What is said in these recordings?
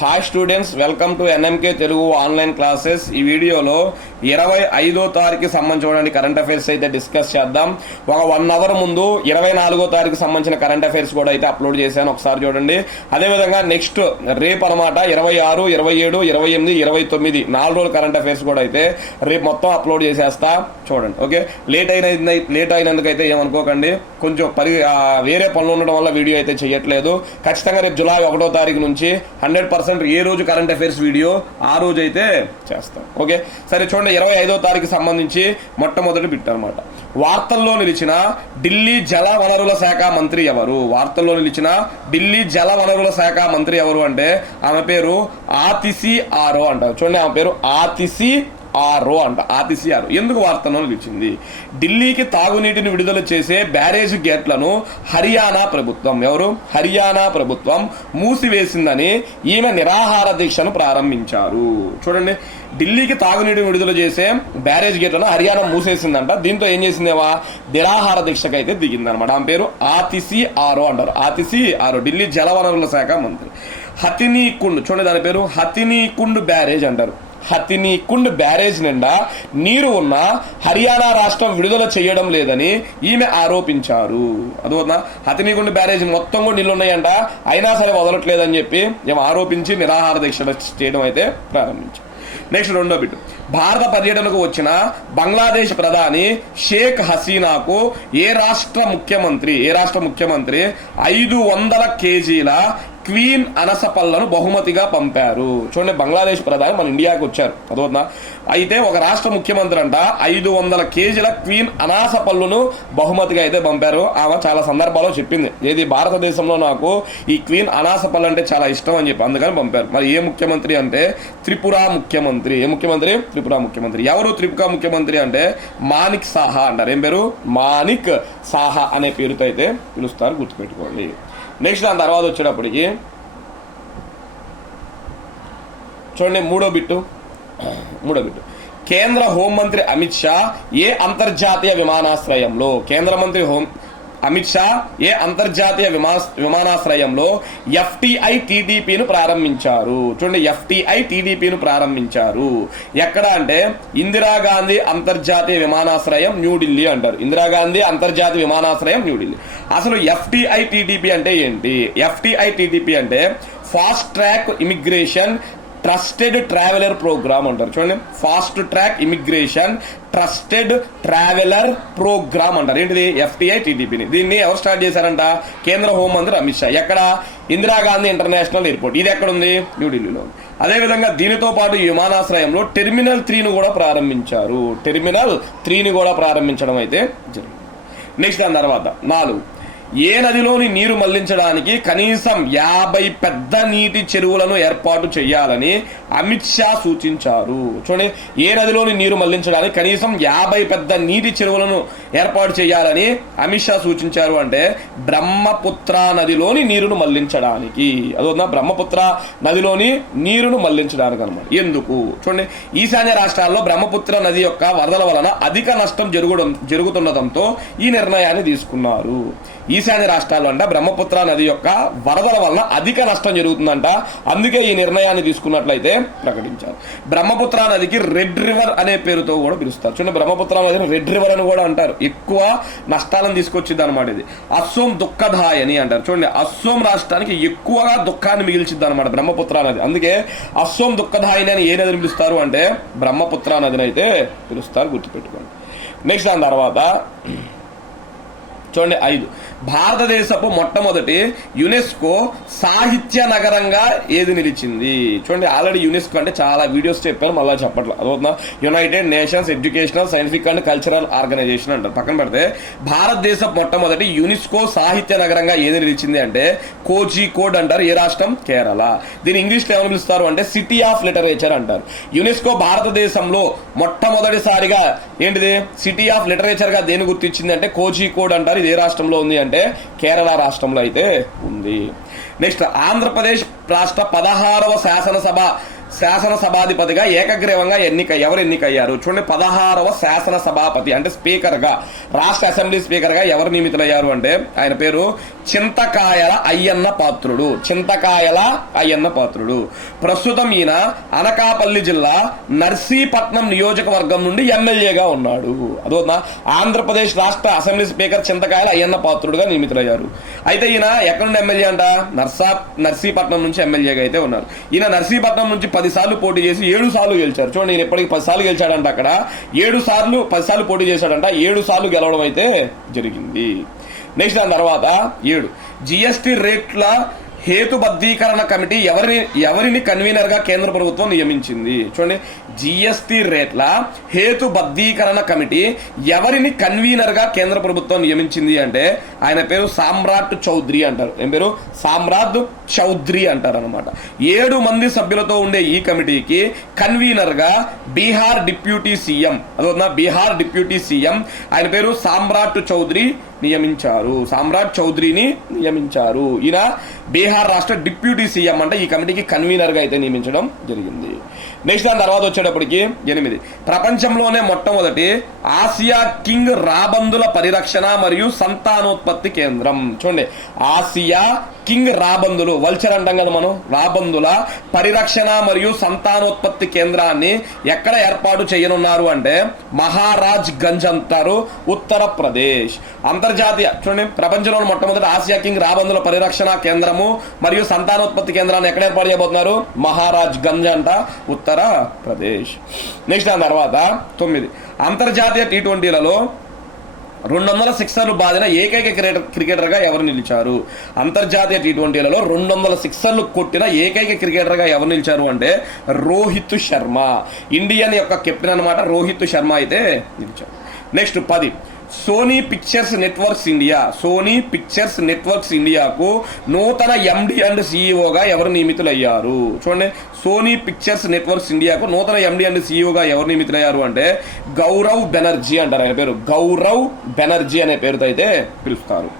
Hi students, welcome to NMK Telugu online classes. ఈ వీడియోలో 25వ తారీఖుకి సంబంధించిన కరెంట్ అఫైర్స్ అయితే డిస్కస్ చేద్దాం. ఒక 1 అవర్ ముందు 24వ తారీఖుకి సంబంధించిన కరెంట్ అఫైర్స్ కూడా అయితే అప్లోడ్ చేశాను, ఒకసారి చూడండి. అదేవిధంగా నెక్స్ట్ రేపు అనమాట 26, 27, 28, 29 4 రోజుల కరెంట్ అఫైర్స్ కూడా అయితే రేపు మొత్తం అప్లోడ్ చేసేస్తా, చూడండి. ఓకే, లేట్ అయినందుకైతే ఏమనుకోకండి, కొంచెం వేరే పనులు ఉండడం వల్ల వీడియో అయితే చేయట్లేదు. ఖచ్చితంగా రేపు జూలై 1వ తారీఖు నుంచి 100% ఏ రోజు కరెంట్ అఫైర్స్ వీడియో ఆ రోజు అయితే చేస్తాం. ఓకే, సరే చూడండి. 25వ తారీఖు సంబంధించి మొట్టమొదటి బిట్ అనమాట. వార్తల్లో నిలిచిన ఢిల్లీ జల వనరుల శాఖ మంత్రి ఎవరు? వార్తల్లో నిలిచిన ఢిల్లీ జల వనరుల శాఖ మంత్రి ఎవరు అంటే ఆమె పేరు ఆతిసి ఆరో అంటారు. చూడండి, ఆమె పేరు ఆతిసి ఆరో అంట. ఆతిసి ఆరో ఎందుకు వార్తల్లో నిలిచింది? ఢిల్లీకి తాగునీటిని విడుదల చేసే బ్యారేజ్ గేట్లను హర్యానా ప్రభుత్వం, ఎవరు? హర్యానా ప్రభుత్వం మూసివేసిందని ఈమె నిరాహార దీక్షను ప్రారంభించారు. చూడండి, ఢిల్లీకి తాగునీటిని విడుదల చేసే బ్యారేజ్ గేట్లను హర్యానా మూసేసిందంట. దీంతో ఏం చేసిందేవా? నిరాహార దీక్షకు అయితే దిగిందనమాట. ఆమె పేరు ఆతిసి ఆరో అంటారు. ఆతిసి ఆరో ఢిల్లీ జలవనరుల శాఖ మంత్రి. హతినీకుండ్, చూడండి, దాని పేరు హతినీకుండ్ బ్యారేజ్ అంటారు. హతినీకుండ్ బ్యారేజ్ నిండా నీరు ఉన్న హర్యానా రాష్ట్రం విడుదల చేయడం లేదని ఈమె ఆరోపించారు. అదోనా, హతినీకుండ్ బ్యారేజ్ మొత్తం కూడా నీళ్లు ఉన్నాయంట, అయినా సరే వదలట్లేదని చెప్పి ఏమో ఆరోపించి నిరాహార దీక్ష చేయడం అయితే ప్రారంభించారు. నెక్స్ట్ రెండో బిట్. భారత పర్యటనకు వచ్చిన బంగ్లాదేశ్ ప్రధాని షేక్ హసీనాకు ఏ రాష్ట్ర ముఖ్యమంత్రి 500 కేజీల క్వీన్ అనాస పళ్ళను బహుమతిగా పంపారు. చూడండి, బంగ్లాదేశ్ ప్రధాని మన ఇండియాకి వచ్చారు, అదవుతుందా? అయితే ఒక రాష్ట్ర ముఖ్యమంత్రి అంట 500 కేజీల క్వీన్ అనాస పళ్ళును బహుమతిగా అయితే పంపారు. ఆమె చాలా సందర్భాల్లో చెప్పింది, ఏది భారతదేశంలో నాకు ఈ క్వీన్ అనాస పళ్ళు అంటే చాలా ఇష్టం అని చెప్పి, అందుకని పంపారు. మరి ఏ ముఖ్యమంత్రి అంటే త్రిపుర ముఖ్యమంత్రి. ఏ ముఖ్యమంత్రి? త్రిపుర ముఖ్యమంత్రి. ఎవరు త్రిపుర ముఖ్యమంత్రి అంటే మాణిక్ సాహా అంటారు. ఏం పేరు? మాణిక్ సాహా అనే పేరుతో అయితే పిలుస్తారు, గుర్తుపెట్టుకోండి. నెక్స్ట్ దాని తర్వాత వచ్చేటప్పటికి చూడండి, మూడో బిట్టు. కేంద్ర హోంమంత్రి అమిత్ షా ఏ అంతర్జాతీయ విమానాశ్రయంలో అమిత్ షా ఏ అంతర్జాతీయ విమానాశ్రయంలో ఎఫ్టిఐ టీడీపీను ప్రారంభించారు? చూడండి, ఎఫ్టిఐ టీడీపీను ప్రారంభించారు. ఎక్కడ అంటే ఇందిరాగాంధీ అంతర్జాతీయ విమానాశ్రయం, న్యూఢిల్లీ అంటారు. ఇందిరాగాంధీ అంతర్జాతీయ విమానాశ్రయం, న్యూఢిల్లీ. అసలు ఎఫ్టిఐ టీడీపీ అంటే ఏంటి? ఎఫ్టిఐ టీడీపీ అంటే fast track immigration trusted traveller programme అంటారు. చూడండి, fast track immigration trusted traveller programme అంటారు. ఏంటిది? ఎఫ్టిఐ టీడీపీని. దీన్ని ఎవరు స్టార్ట్ చేశారంట? కేంద్ర హోంమంత్రి అమిత్ షా. ఎక్కడ? Indira Gandhi international airport. ఇది ఎక్కడుంది? న్యూఢిల్లీలో. అదేవిధంగా దీనితో పాటు ఈ విమానాశ్రయంలో టెర్మినల్ 3ను కూడా ప్రారంభించారు. టెర్మినల్ 3ని కూడా ప్రారంభించడం అయితే జరిగింది. నెక్స్ట్ దాని తర్వాత 4. ఏ నదిలోని నీరు మళ్లించడానికి కనీసం 50 పెద్ద నీటి చెరువులను ఏర్పాటు చేయాలని అమిత్ షా సూచించారు. చూడండి, ఏ నదిలోని నీరు మళ్లించడానికి కనీసం 50 పెద్ద నీటి చెరువులను ఏర్పాటు చేయాలని అమిత్ షా సూచించారు అంటే బ్రహ్మపుత్ర నదిలోని నీరును మళ్లించడానికి. అదొక బ్రహ్మపుత్ర నదిలోని నీరును మళ్లించడానికి అనమాట. ఎందుకు? చూడండి, ఈశాన్య రాష్ట్రాల్లో బ్రహ్మపుత్ర నది యొక్క వరదల వలన అధిక నష్టం జరుగుతుండటంతో ఈ నిర్ణయాన్ని తీసుకున్నారు. ఈశాన్య రాష్ట్రాల్లో అంట బ్రహ్మపుత్ర నది యొక్క వరదల వలన అధిక నష్టం జరుగుతుందంట, అందుకే ఈ నిర్ణయాన్ని తీసుకున్నట్లయితే ప్రకటించారు. బ్రహ్మపుత్ర నదికి రెడ్ రివర్ అనే పేరుతో కూడా పిలుస్తారు. చూడండి, బ్రహ్మపుత్ర నదిని రెడ్ రివర్ అని కూడా అంటారు. ఎక్కువ నష్టాలను తీసుకొచ్చింది అనమాట ఇది. అస్సోం దుఃఖదాయ్ అని అంటారు. చూడండి, అస్సోం రాష్ట్రానికి ఎక్కువగా దుఃఖాన్ని మిగిల్చింది అనమాట బ్రహ్మపుత్ర నది. అందుకే అస్సోం దుఃఖదాయిని అని ఏ నదిని పిలుస్తారు అంటే బ్రహ్మపుత్ర నదిని అయితే పిలుస్తారు, గుర్తుపెట్టుకోండి. నెక్స్ట్ దాని తర్వాత చూడండి 5. భారతదేశపు మొట్టమొదటి యునెస్కో సాహిత్య నగరంగా ఏది నిలిచింది? చూడండి, ఆల్రెడీ యునెస్కో అంటే చాలా వీడియోస్ చెప్పారు, మళ్ళీ చెప్పట్లేదు. అదవుతుందా? United Nations Educational Scientific and Cultural Organization అంటారు. పక్కన పెడితే భారతదేశపు మొట్టమొదటి యునెస్కో సాహిత్య నగరంగా ఏది నిలిచింది అంటే కోజికోడ్ అంటారు. ఏ రాష్ట్రం? కేరళ. దీని ఇంగ్లీష్లో ఏమని పిలుస్తారు అంటే సిటీ ఆఫ్ లిటరేచర్ అంటారు. యునెస్కో భారతదేశంలో మొట్టమొదటిసారిగా ఏంటిది? సిటీ ఆఫ్ లిటరేచర్ గా దేని గుర్తించింది అంటే కోజికోడ్ అంటారు. ఇది ఏ రాష్ట్రంలో ఉంది అంటే కేరళ రాష్ట్రంలో అయితే ఉంది. నెక్స్ట్, ఆంధ్రప్రదేశ్ రాష్ట్ర 16వ శాసనసభ శాసనసభాధిపతిగా ఏకగ్రీవంగా ఎవరు ఎన్నికయ్యారు? చూడండి, 16వ శాసనసభాపతి అంటే స్పీకర్ గా, రాష్ట్ర అసెంబ్లీ స్పీకర్ గా ఎవరు నియమితులయ్యారు అంటే ఆయన పేరు చింతకాయల అయ్యన్న పాత్రుడు. చింతకాయల అయ్యన్న పాత్రుడు. ప్రస్తుతం ఈయన అనకాపల్లి జిల్లా నర్సీపట్నం నియోజకవర్గం నుండి ఎమ్మెల్యేగా ఉన్నాడు. అదోనా, ఆంధ్రప్రదేశ్ రాష్ట్ర అసెంబ్లీ స్పీకర్ చింతకాయల అయ్యన్న పాత్రుడుగా నియమితులయ్యారు. అయితే ఈయన ఎక్కడ నుండి ఎమ్మెల్యే అంట? నర్సీపట్నం నుంచి ఎమ్మెల్యేగా అయితే ఉన్నారు. ఈయన నర్సీపట్నం నుంచి 10 సార్లు పోటీ చేసి 7 సార్లు గెలిచారు. చూడండి, ఈయన ఇప్పటికి 10 సార్లు గెలిచాడంట. అక్కడ 10 సార్లు పోటీ చేశాడంట. 7 సార్లు గెలవడం అయితే జరిగింది. నెక్స్ట్ దాని తర్వాత 7 జిఎస్టి రేట్ల హేతుబద్ధీకరణ కమిటీ ఎవరిని కన్వీనర్ గా కేంద్ర ప్రభుత్వం నియమించింది? చూడండి, జిఎస్టి రేట్ల హేతుబద్ధీకరణ కమిటీ ఎవరిని కన్వీనర్ గా కేంద్ర ప్రభుత్వం నియమించింది అంటే ఆయన పేరు సామ్రాట్ చౌదరి అంటారు. ఏం పేరు? సామ్రాట్ చౌదరి అంటారు అనమాట. 7 మంది సభ్యులతో ఉండే ఈ కమిటీకి కన్వీనర్ గా బీహార్ డిప్యూటీ సీఎం, అదొక బీహార్ డిప్యూటీ సీఎం ఆయన పేరు సామ్రాట్ చౌదరి నియమించారు. సామ్రాట్ చౌదరిని నియమించారు. ఈయన బీహార్ రాష్ట్ర డిప్యూటీ సీఎం అంటే ఈ కమిటీకి కన్వీనర్ గా అయితే నియమించడం జరిగింది. నెక్స్ట్ దాని తర్వాత వచ్చేటప్పటికి 8 ప్రపంచంలోనే మొట్టమొదటి ఆసియా కింగ్ రాబందుల పరిరక్షణ మరియు సంతానోత్పత్తి కేంద్రం. చూడండి, ఆసియా కింగ్ రాబందులు, వల్చర్ అంటాం కదా మనం, రాబందుల పరిరక్షణ మరియు సంతానోత్పత్తి కేంద్రాన్ని ఎక్కడ ఏర్పాటు చేయనున్నారు అంటే మహారాజ్ గంజ్ అంటారు, ఉత్తరప్రదేశ్. అంతర్జాతీయ, చూడండి, ప్రపంచంలోని మొట్టమొదటి ఆసియా కింగ్ రాబందుల పరిరక్షణ కేంద్రము మరియు సంతానోత్పత్తి కేంద్రాన్ని ఎక్కడ ఏర్పాటు చేయబోతున్నారు? మహారాజ్ గంజ్ అంట, ఉత్తరప్రదేశ్. నెక్స్ట్ దాని తర్వాత 9 అంతర్జాతీయ T20లలో 200 సిక్సర్లు బాదిన ఏకైక క్రికెటర్ గా ఎవరు నిలిచారు? అంతర్జాతీయ T20లలో 200 సిక్సర్లు కొట్టిన ఏకైక క్రికెటర్ గా ఎవరు నిలిచారు అంటే రోహిత్ శర్మ. ఇండియన్ యొక్క కెప్టెన్ అనమాట రోహిత్ శర్మ అయితే నిలిచారు. నెక్స్ట్ 10 సోనీ పిక్చర్స్ నెట్వర్క్స్ ఇండియాకు నూతన ఎండి అండ్ సిఇఓగా ఎవరు నియమితులయ్యారు? చూడండి, సోనీ పిక్చర్స్ నెట్వర్క్స్ ఇండియాకు నూతన ఎండి అండ్ సిఇఓగా ఎవరు నియమితులయ్యారు అంటే గౌరవ్ బెనర్జీ అంటారు. ఆయన పేరు గౌరవ్ బెనర్జీ అనే పేరుతో అయితే పిలుస్తారు.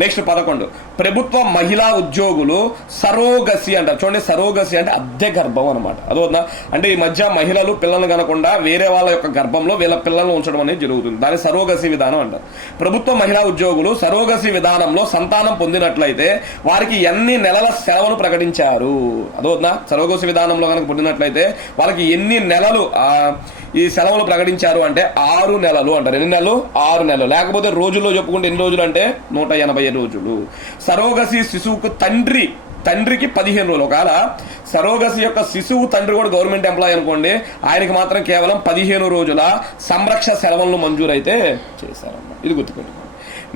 నెక్స్ట్ 11 ప్రభుత్వ మహిళా ఉద్యోగులు సరోగసి అంటారు. చూడండి, సరోగసి అంటే అద్దె గర్భం అనమాట. అదోనా, అంటే ఈ మధ్య మహిళలు పిల్లల్ని కనకుండా వేరే వాళ్ళ యొక్క గర్భంలో వీళ్ళ పిల్లలను ఉంచడం అనేది జరుగుతుంది. దాన్ని సరోగసి విధానం అంటారు. ప్రభుత్వ మహిళా ఉద్యోగులు సరోగసి విధానంలో సంతానం పొందినట్లయితే వారికి ఎన్ని నెలల సెలవును ప్రకటించారు? అదోనా, సరోగసి విధానంలో కనుక పొందినట్లయితే వాళ్ళకి ఎన్ని నెలలు ఈ సెలవులు ప్రకటించారు అంటే 6 నెలలు అంటారు. ఎన్ని నెలలు? 6 నెలలు. లేకపోతే రోజుల్లో చెప్పుకుంటే ఎన్ని రోజులు అంటే 180 రోజులు. సరోగసి శిశువుకు తండ్రికి 15 రోజులు. ఒకవేళ సరోగసి యొక్క శిశువు తండ్రి కూడా గవర్నమెంట్ ఎంప్లాయీ అనుకోండి, ఆయనకి మాత్రం కేవలం 15 రోజుల సంరక్ష సెలవులను మంజూరైతే చేశారన్నమాట. ఇది గుర్తుపెట్టుకోండి.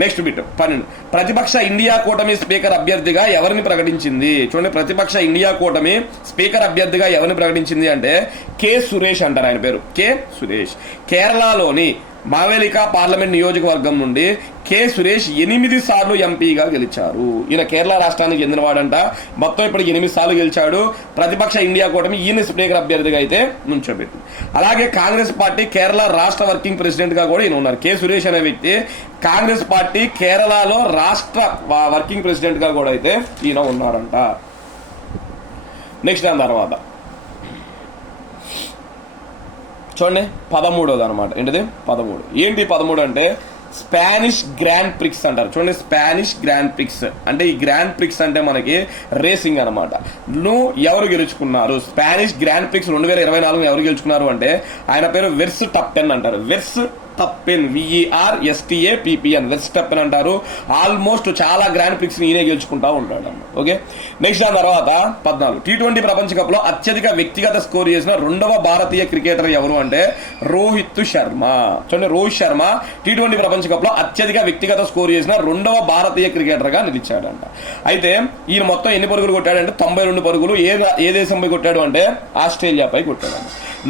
నెక్స్ట్ బిట్ 12 ప్రతిపక్ష ఇండియా కూటమి స్పీకర్ అభ్యర్థిగా ఎవరిని ప్రకటించింది? చూడండి, ప్రతిపక్ష ఇండియా కూటమి స్పీకర్ అభ్యర్థిగా ఎవరిని ప్రకటించింది అంటే కె సురేష్ అంటారు. ఆయన పేరు కె సురేష్. కేరళలోని మావేలికా పార్లమెంట్ నియోజకవర్గం నుండి కె సురేష్ 8 సార్లు ఎంపీగా గెలిచారు. ఈయన కేరళ రాష్ట్రానికి చెందినవాడంట. మొత్తం ఇప్పటికి 8 సార్లు గెలిచాడు. ప్రతిపక్ష ఇండియా కూటమి ఈయన స్పీకర్ అభ్యర్థిగా అయితే నుంచోబెట్టింది. అలాగే కాంగ్రెస్ పార్టీ కేరళ రాష్ట్ర వర్కింగ్ ప్రెసిడెంట్ గా కూడా ఈయన ఉన్నారు. కె సురేష్ అనే వ్యక్తి కాంగ్రెస్ పార్టీ కేరళలో రాష్ట్ర వర్కింగ్ ప్రెసిడెంట్ గా కూడా అయితే ఈయన ఉన్నాడంట. నెక్స్ట్ దాని తర్వాత చూడండి 13ది అనమాట. ఏంటిది? 13. ఏంటి 13 అంటే స్పానిష్ గ్రాండ్ ప్రిక్స్ అంటారు. చూడండి, స్పానిష్ గ్రాండ్ ప్రిక్స్ అంటే ఈ గ్రాండ్ ప్రిక్స్ అంటే మనకి రేసింగ్ అనమాట. ఎవరు గెలుచుకున్నారు? స్పానిష్ గ్రాండ్ ప్రిక్స్ 2024 ఎవరు గెలుచుకున్నారు అంటే ఆయన పేరు వెర్స్ టప్పెన్ అంటారు. వెర్స్ టప్పెన్, VERSTAPPN, వెర్స్ టప్పెన్ అంటారు. ఆల్మోస్ట్ చాలా గ్రాండ్ ప్రిక్స్ ఈయనే గెలుచుకుంటా ఉంటాడు అన్నమాట. ఓకే, నెక్స్ట్ దాని తర్వాత 14 T20 ప్రపంచ కప్ లో అత్యధిక వ్యక్తిగత స్కోర్ చేసిన 2వ భారతీయ క్రికెటర్ ఎవరు అంటే రోహిత్ శర్మ. చూడండి, రోహిత్ శర్మ T20 ప్రపంచ కప్ లో అత్యధిక వ్యక్తిగత స్కోర్ చేసిన 2వ భారతీయ క్రికెటర్ గా నిలిచాడంట. అయితే ఈయన మొత్తం ఎన్ని పరుగులు కొట్టాడంటే 92 పరుగులు. ఏ దేశంపై కొట్టాడు అంటే ఆస్ట్రేలియాపై కొట్టాడు.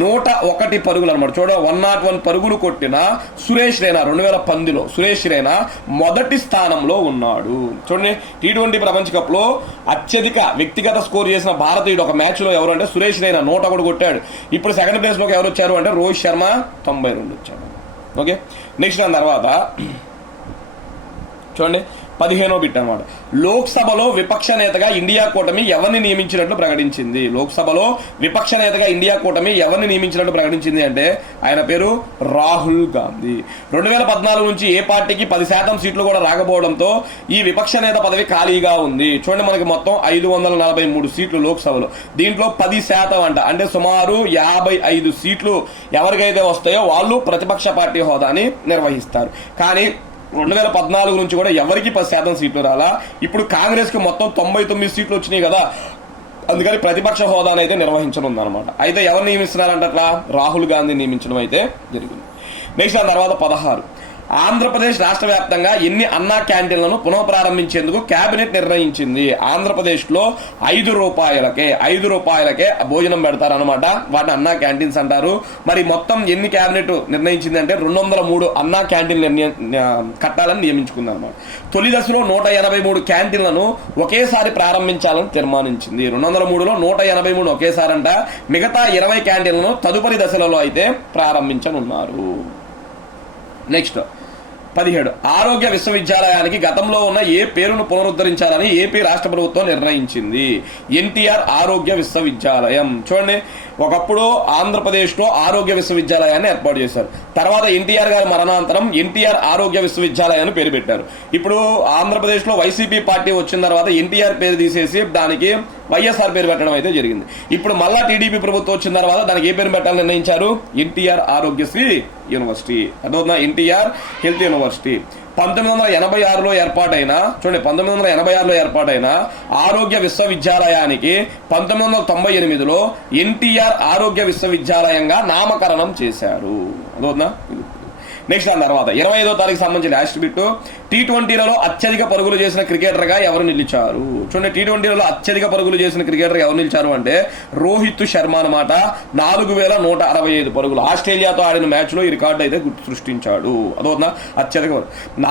101 పరుగులు అనమాట. చూడ 101 పరుగులు కొట్టిన సురేష్ రైనా 2010లో సురేష్ రైనా మొదటి స్థానంలో ఉన్నాడు. చూడండి, T20 ప్రపంచ కప్ లో అత్యధిక వ్యక్తిగత స్కోర్ చేసిన భారతీయుడు ఒక మ్యాచ్ లో ఎవరు అంటే సురేష్ రైనా 101 కొట్టాడు. ఇప్పుడు సెకండ్ ప్లేస్ లోకి ఎవరు వచ్చారు అంటే రోహిత్ శర్మ 92 వచ్చాడు. ఓకే, నెక్స్ట్ దాని తర్వాత చూడండి 15వ బిట్ అనమాట. లోక్సభలో విపక్ష నేతగా ఇండియా కూటమి ఎవరిని నియమించినట్లు ప్రకటించింది? లోక్సభలో విపక్ష నేతగా ఇండియా కూటమి ఎవరిని నియమించినట్లు ప్రకటించింది అంటే ఆయన పేరు రాహుల్ గాంధీ. 2014 నుంచి ఏ పార్టీకి 10% సీట్లు కూడా రాకపోవడంతో ఈ విపక్ష నేత పదవి ఖాళీగా ఉంది. చూడండి, మనకి మొత్తం 543 సీట్లు లోక్సభలో, దీంట్లో 10% అంట, అంటే సుమారు 55 సీట్లు ఎవరికైతే వస్తాయో వాళ్ళు ప్రతిపక్ష పార్టీ హోదాని నిర్వహిస్తారు. కానీ 2014 నుంచి కూడా ఎవరికి 10% సీట్లు రాలా. ఇప్పుడు కాంగ్రెస్ కి మొత్తం 99 సీట్లు వచ్చినాయి కదా, అందుకని ప్రతిపక్ష హోదాను అయితే నిర్వహించనుంది అనమాట. అయితే ఎవరు నియమిస్తున్నారంట అట్లా? రాహుల్ గాంధీ నియమించడం అయితే జరిగింది. నెక్స్ట్ ఆ తర్వాత 16, ఆంధ్రప్రదేశ్ రాష్ట్ర వ్యాప్తంగా ఎన్ని అన్నా క్యాంటీన్లను పునః ప్రారంభించేందుకు కేబినెట్ నిర్ణయించింది? ఆంధ్రప్రదేశ్ లో 5 రూపాయలకే భోజనం పెడతారనమాట, వాటిని అన్నా క్యాంటీన్స్ అంటారు. మరి మొత్తం ఎన్ని కేబినెట్ నిర్ణయించింది అంటే 203 అన్నా క్యాంటీన్లు కట్టాలని నియమించుకుంది అనమాట. తొలి దశలో 183 క్యాంటీన్లను ఒకేసారి ప్రారంభించాలని తీర్మానించింది. 203లో 183 ఒకేసారంట, మిగతా 20 క్యాంటీన్లను తదుపరి దశలలో అయితే ప్రారంభించనున్నారు. నెక్స్ట్ 17, ఆరోగ్య విశ్వవిద్యాలయానికి గతంలో ఉన్న ఏ పేరును పునరుద్ధరించాలని ఏపీ రాష్ట్ర ప్రభుత్వం నిర్ణయించింది? ఎన్టీఆర్ ఆరోగ్య విశ్వవిద్యాలయం. చూడండి, ఒకప్పుడు ఆంధ్రప్రదేశ్ లో ఆరోగ్య విశ్వవిద్యాలయాన్ని ఏర్పాటు చేశారు. తర్వాత ఎన్టీఆర్ గారి మరణాంతరం ఎన్టీఆర్ ఆరోగ్య విశ్వవిద్యాలయాన్ని పేరు పెట్టారు. ఇప్పుడు ఆంధ్రప్రదేశ్ లో వైసీపీ పార్టీ వచ్చిన తర్వాత ఎన్టీఆర్ పేరు తీసేసి దానికి వైఎస్ఆర్ పేరు పెట్టడం అయితే జరిగింది. ఇప్పుడు మళ్ళా టీడీపీ ప్రభుత్వం వచ్చిన తర్వాత దానికి ఏ పేరు పెట్టాలని నిర్ణయించారు? ఎన్టీఆర్ ఆరోగ్యశ్రీ యూనివర్సిటీ, అదొక ఎన్టీఆర్ హెల్త్ యూనివర్సిటీ. 1986లో ఏర్పాటైన, చూడండి 1986లో ఏర్పాటైన ఆరోగ్య విశ్వవిద్యాలయానికి 1998లో ఎన్టీఆర్ ఆరోగ్య విశ్వవిద్యాలయంగా నామకరణం చేశారు. అదొక నెక్స్ట్ దాని తర్వాత 25వ తారీఖు సంబంధించిన లాస్ట్ బిట్, T20లలో అత్యధిక పరుగులు చేసిన క్రికెటర్ గా ఎవరు నిలిచారు? చూడండి, T20లలో అత్యధిక పరుగులు చేసిన క్రికెటర్ ఎవరు నిలిచారు అంటే రోహిత్ శర్మ అనమాట. 4165 పరుగులు. ఆస్ట్రేలియాతో ఆడిన మ్యాచ్ లో ఈ రికార్డు అయితే సృష్టించాడు. అదొక అత్యధిక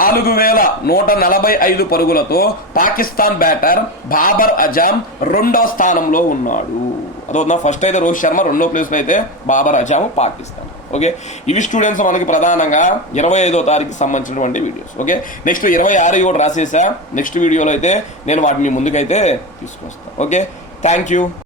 4145 పరుగులతో పాకిస్తాన్ బ్యాటర్ బాబర్ అజామ్ 2వ స్థానంలో ఉన్నాడు. అదొక ఫస్ట్ అయితే రోహిత్ శర్మ, 2వ ప్లేస్ లో అయితే బాబర్ అజామ్ పాకిస్తాన్. ఓకే, ఇవి స్టూడెంట్స్ మనకి ప్రధానంగా 25వ తారీఖుకి సంబంధించినటువంటి వీడియోస్. ఓకే, నెక్స్ట్ 26 కూడా రాసేసా. నెక్స్ట్ వీడియోలో అయితే నేను వాటిని ముందుకైతే తీసుకొస్తాను. Okay, thank you.